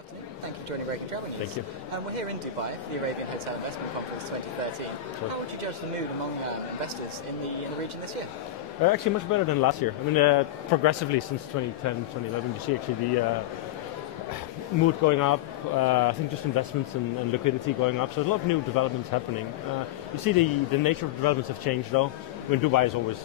afternoon. Thank you for joining Breaking Travel News. Thank you. We're here in Dubai for the Arabian Hotel Investment Conference 2013. Sure. How would you judge the mood among investors in the region this year? Actually, much better than last year. I mean, progressively since 2010, 2011, you see actually the mood going up. I think just investments and liquidity going up. So there's a lot of new developments happening. You see the nature of developments have changed though. I mean, Dubai is always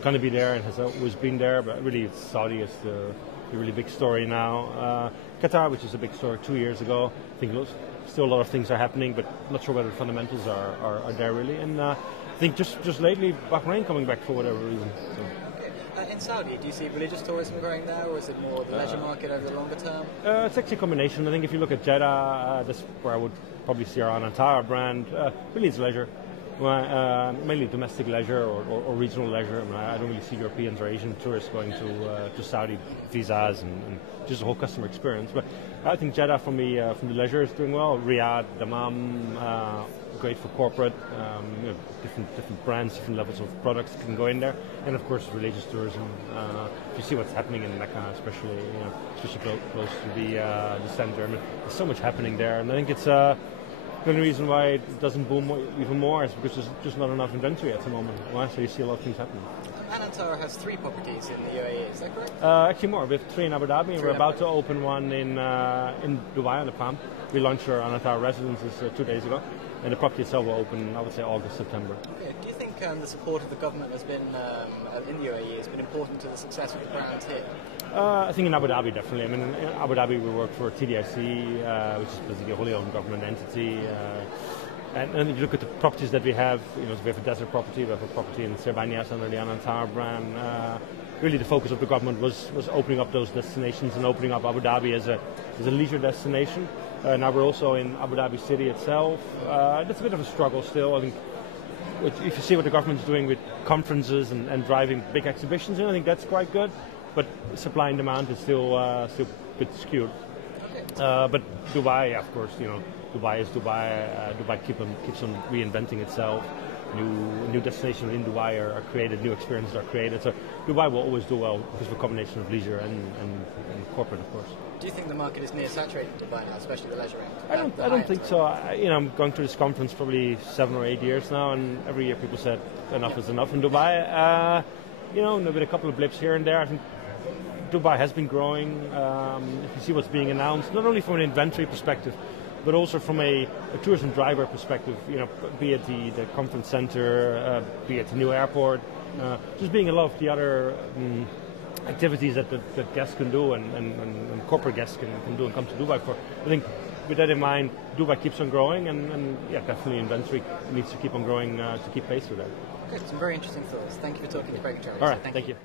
going to be there and has always been there, but really it's Saudi is the really big story now. Qatar, which is a big story 2 years ago. I think still a lot of things are happening, but not sure whether the fundamentals are there really. And I think just lately Bahrain coming back for whatever reason. So. In Saudi, do you see religious tourism growing there, or is it more the leisure market over the longer term? It's actually a combination. I think if you look at Jeddah, that's where I would probably see our Antara brand. Really it's leisure. Mainly domestic leisure or regional leisure. I mean, I don't really see Europeans or Asian tourists going to Saudi visas and just the whole customer experience. But I think Jeddah from the leisure is doing well. Riyadh, Dammam, great for corporate. Different brands, different levels of products can go in there, and of course religious tourism. If you see what's happening in Mecca, especially close to the center. I mean, there's so much happening there, and I think it's. The only reason why it doesn't boom even more is because there's just not enough inventory at the moment. Well, so you see a lot of things happening. Antara has 3 properties in the UAE, is that correct? Actually more. We have 3 in Abu Dhabi, and we're about to open one in Dubai on the Palm. We launched our Antara residences 2 days ago, and the property itself will open, I would say, August, September. Okay. Do you think the support of the government has been in the UAE has been important to the success of the brand here? I think in Abu Dhabi, definitely. I mean, in Abu Dhabi, we work for TDIC, which is basically a wholly owned government entity. And if you look at the properties that we have, we have a desert property, we have a property in Serbanias under the Antara brand. Really, the focus of the government was opening up those destinations and opening up Abu Dhabi as a leisure destination. Now we're also in Abu Dhabi city itself. That's a bit of a struggle still. I think if you see what the government's doing with conferences and driving big exhibitions, I think that's quite good. But supply and demand is still a bit skewed. But Dubai, of course, Dubai is Dubai. Dubai keeps on reinventing itself. New destinations in Dubai are created, new experiences are created. So Dubai will always do well because of a combination of leisure and corporate, of course. Do you think the market is near saturated in Dubai now, especially the leisure end? I don't think so. I'm going through this conference probably 7 or 8 years now, and every year people said enough is enough in Dubai. With a couple of blips here and there, I think Dubai has been growing. If you see what's being announced, not only from an inventory perspective, but also from a tourism driver perspective, be it the conference center, be it the new airport, just being a lot of the other activities that guests can do and corporate guests can do and come to Dubai for. I think with that in mind, Dubai keeps on growing and definitely inventory needs to keep on growing to keep pace with that. Good, some very interesting thoughts. Thank you for talking to Breaking Travel. All right, thank you.